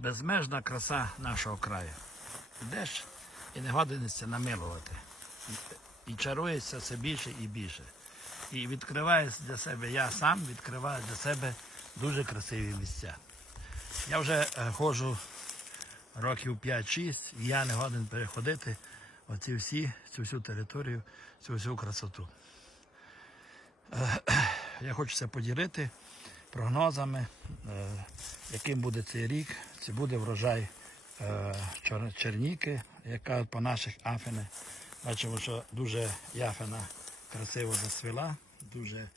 безмежна краса нашого краю. Йдеш і не годинишся намилувати. І, чаруєшся все більше і більше. І відкриваєш для себе, я сам відкриваю для себе дуже красиві місця. Я вже е, ходжу років 5-6, і я не годен переходити оці всі, цю всю територію, цю всю красоту. Я хочу це поділити прогнозами, е, яким буде цей рік. Це буде врожай е, черніки, яка по наших афини. Бачимо, що дуже яфина красиво засвіла, дуже е,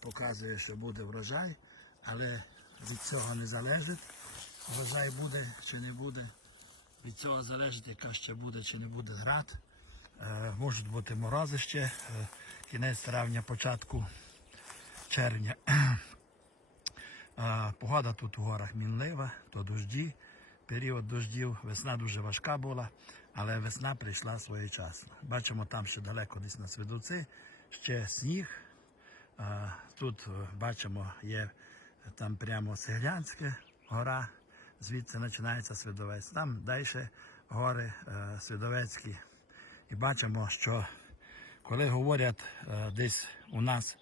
показує, що буде врожай, але від цього не залежить. Врожай буде чи не буде. Від цього залежить, яка ще буде чи не буде град. Можуть бути морози ще, кінець травня, початку червня. Погода тут у горах мінлива, то дожді, період дождів, весна дуже важка була, але весна прийшла своєчасно. Бачимо там ще далеко десь на Свидовці, ще сніг. Тут е, бачимо є там прямо Цеглянська гора, звідси починається Свидовець. Там далі гори е, Свидовецькі. І бачимо, що коли говорять е, десь у нас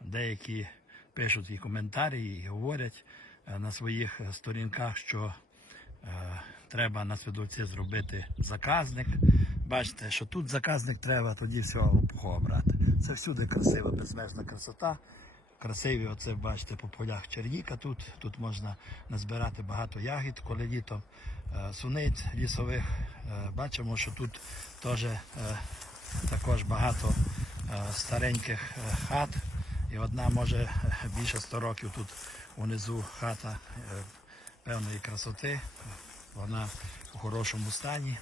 деякі пишуть і коментарі, і говорять е, на своїх е, сторінках, що е, треба на Свидовці зробити заказник. Бачите, що тут заказник треба, тоді всього лопухого брати. Це всюди красива, безмежна красота. Красиві, оце бачите, по полях черніка тут. Тут можна назбирати багато ягід, коли літом суниць лісових. Бачимо, що тут теж також багато стареньких хат. І одна може більше 100 років тут унизу хата е, певної красоти. Вона у хорошому стані.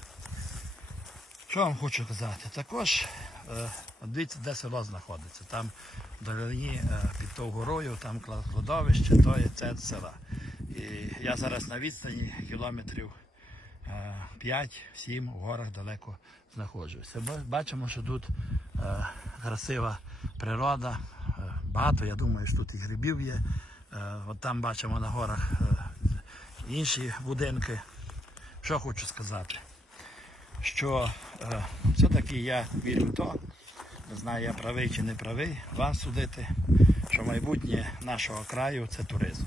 Що вам хочу казати? Також е, дивіться, де село знаходиться. Там в е, під тою горою, там кладовище, то є центр села. І я зараз на відстані кілометрів е, 5-7 в горах далеко знаходжуся. Ба- Бачимо, що тут красива природа, багато, я думаю, що тут і грибів є. Е, от там бачимо на горах е, інші будинки. Що хочу сказати? що е, все-таки я вірю в то, не знаю, я правий чи не правий, вам судити, що майбутнє нашого краю це туризм.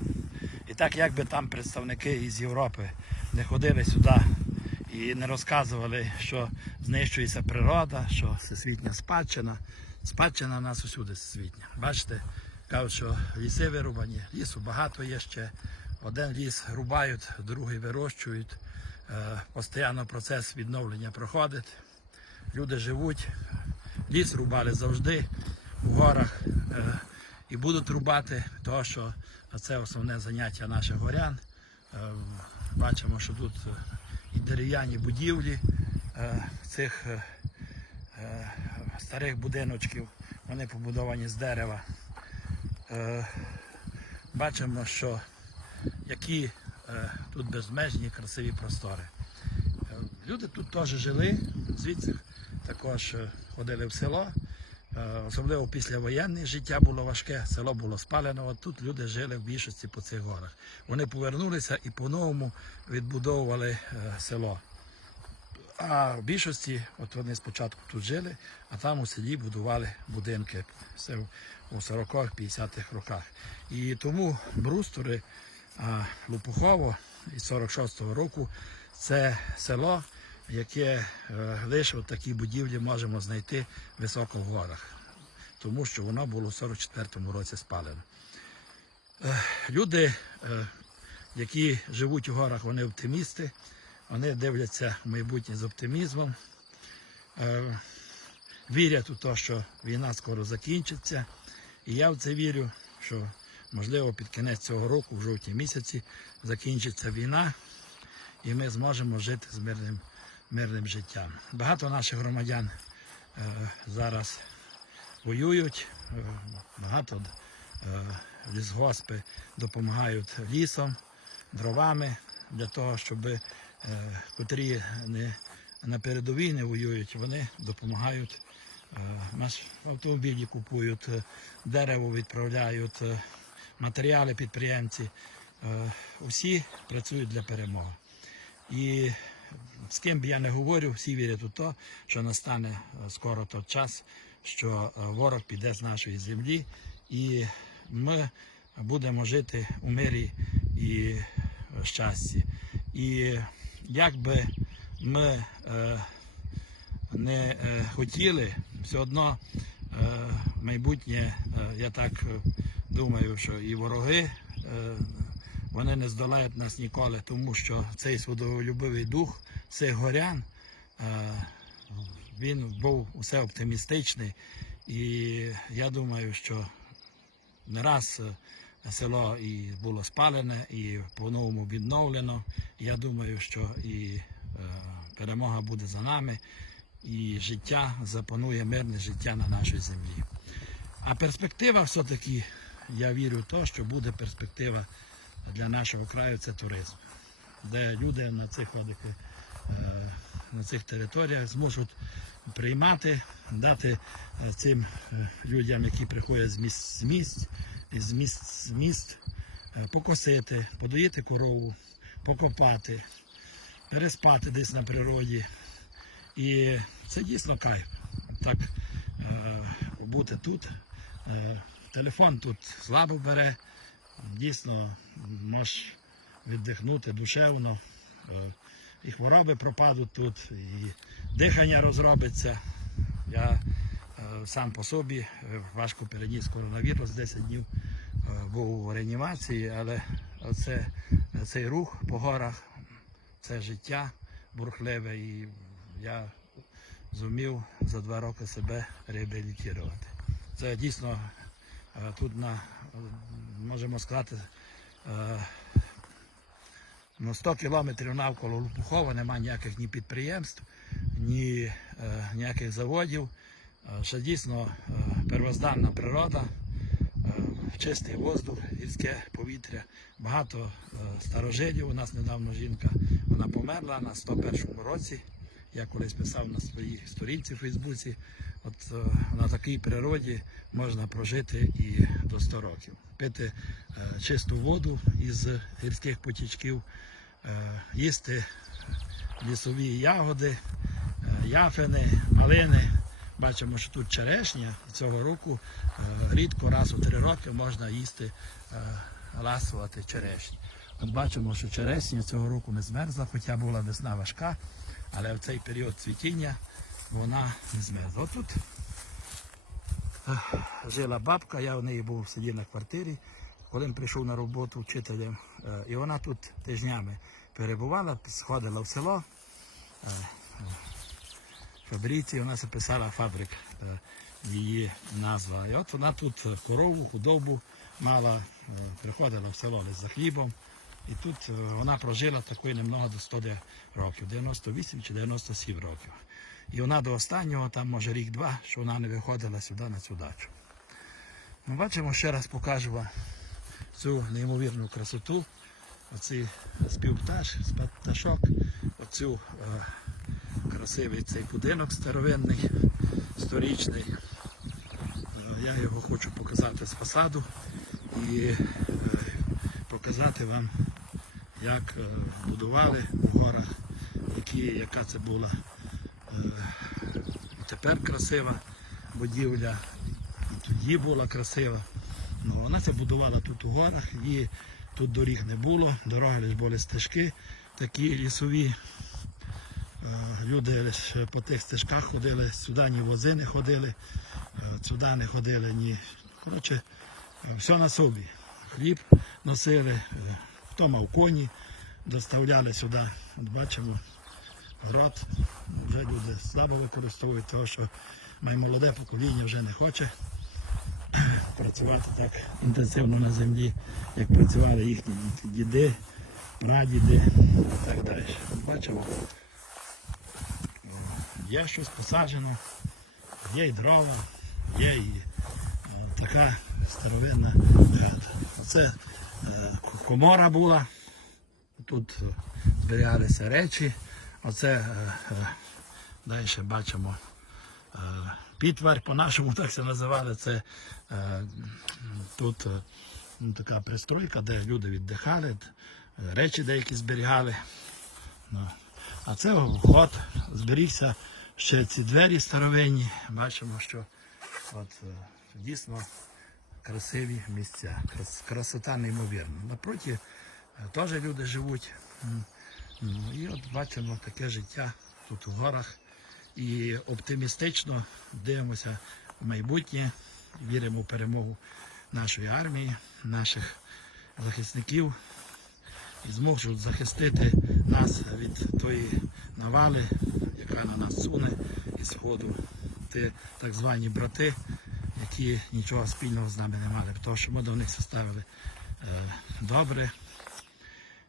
І так, якби там представники із Європи не ходили сюди і не розказували, що знищується природа, що всесвітня спадщина. Спадщина в нас усюди всесвітня. Бачите, кажуть, що ліси вирубані, лісу багато є ще. Один ліс рубають, другий вирощують. Е, Постійно процес відновлення проходить. Люди живуть, ліс рубали завжди у горах е, і будуть рубати, тому що це основне заняття наших горян. Е, Бачимо, що тут і дерев'яні будівлі цих старих будиночків, вони побудовані з дерева. Е, Бачимо, що які е, тут безмежні красиві простори. Е, Люди тут теж жили, звідси також е, ходили в село. Е, Особливо післявоєнне життя було важке, село було спалено. От тут люди жили в більшості по цих горах. Вони повернулися і по-новому відбудовували е, село. А в більшості, от вони спочатку тут жили, а там у селі будували будинки все у 40-50-х роках. І тому брустори а, Лопухово із 46-го року це село, яке е, лише в такій будівлі можемо знайти високо в горах, тому що воно було в 44-му році спалено. Е, Люди, е, які живуть у горах, вони оптимісти, вони дивляться в майбутнє з оптимізмом, е, вірять у те, що війна скоро закінчиться. І я в це вірю, що можливо під кінець цього року, в жовтні місяці, закінчиться війна, і ми зможемо жити з мирним, мирним життям. Багато наших громадян е, зараз воюють, е, багато лісгоспи допомагають лісом, дровами для того, щоб котрі не на передовій не воюють, вони допомагають. е, Наш автомобілі купують, е, дерево відправляють, е, матеріали підприємці е, усі працюють для перемоги. І з ким б я не говорю, всі вірять у те, що настане е, скоро той час, що е, ворог піде з нашої землі, і ми будемо жити у мирі і е, щасті. І як би ми е, не е, хотіли, все одно е, майбутнє, е, я так е, думаю, що і вороги. е, вони не здолають нас ніколи, тому що цей свободолюбивий дух цих горян, е, він був усе оптимістичний. І я думаю, що не раз е, село і було спалене, і по-новому відновлено. Я думаю, що і е, перемога буде за нами, і життя запанує мирне життя на нашій землі. А перспектива все-таки, я вірю в те, що буде перспектива для нашого краю це туризм, де люди на цих великих, е, на цих територіях зможуть приймати, дати е, цим людям, які приходять з міст, з міст, з міст, з міст е, покосити, подоїти корову, покопати, переспати десь на природі. І це дійсно кайф. Так е, бути тут. Е, телефон тут слабо бере, дійсно можеш віддихнути душевно. І хвороби пропадуть тут, і дихання розробиться. Я сам по собі е, важко переніс коронавірус 10 днів е, був у реанімації, але оце, цей рух по горах, це життя бурхливе, і я зумів за два роки себе реабілітувати. Це дійсно е, тут на, можемо сказати, ну, 100 кілометрів навколо Лопухова немає ніяких ні підприємств, ні е, ніяких заводів. Ще дійсно е, первозданна природа, е, чистий воздух, гірське повітря. Багато е, старожилів. У нас недавно жінка вона померла на 101 році. Я колись писав на своїй сторінці в Фейсбуці. От на такій природі можна прожити і до 100 років. Пити чисту воду із гірських потічків, їсти лісові ягоди, яфини, малини. Бачимо, що тут черешня. Цього року е, рідко раз у три роки можна їсти, е, ласувати черешню. От бачимо, що черешня цього року не змерзла, хоча була весна важка, але в цей період цвітіння вона не змерзла. Отут е, жила бабка, я в неї був сидів на квартирі, коли прийшов на роботу вчителем, і вона тут тижнями перебувала, сходила в село. Фабриції, вона записала фабрик, е, її назва. І от вона тут корову, худобу мала, е, приходила в село за хлібом. І тут е, вона прожила такої немного до 100 років, 98 чи 97 років. І вона до останнього, там може рік-два, що вона не виходила сюди на цю дачу. Ми бачимо, ще раз покажу вам цю неймовірну красоту. Оці спів пташ, спа- пташок, оцю красивий цей будинок старовинний, сторічний. Е, Я його хочу показати з фасаду і е, показати вам, як е, будували в горах, які, яка це була тепер красива будівля, тоді була красива. Ну, вона це будувала тут у горах, і тут доріг не було, дороги були стежки, такі лісові. Е, Люди по тих стежках ходили, сюди ні вози не ходили, е, сюди не ходили ні. Коротше, е, все на собі. Хліб носили, е, хто мав коні, доставляли сюди. Бачимо, грот. Вже люди слабо використовують, того, що молоде покоління вже не хоче працювати так інтенсивно на землі, як працювали їхні діди, прадіди і так далі. Бачимо, є щось посаджено, є і дрова, є і е, така старовинна хата. Це е, комора була, тут е, зберігалися речі. Оце далі бачимо підвар, по-нашому так це називали. Це тут ну, така пристройка, де люди віддихали, речі деякі зберігали. Ну. А це вход, зберігся ще ці двері старовинні. Бачимо, що от, е, дійсно красиві місця. Крас- красота неймовірна. Напроти е, теж люди живуть. Ну, і от бачимо таке життя тут у горах. І оптимістично дивимося в майбутнє, віримо в перемогу нашої армії, наших захисників і зможуть захистити нас від тої навали, яка на нас суне із сходу. Ти так звані брати, які нічого спільного з нами не мали, тому що ми до них ставили е, добре,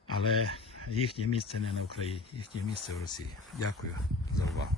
але їхнє місце не на Україні, їхнє місце в Росії. Дякую за увагу.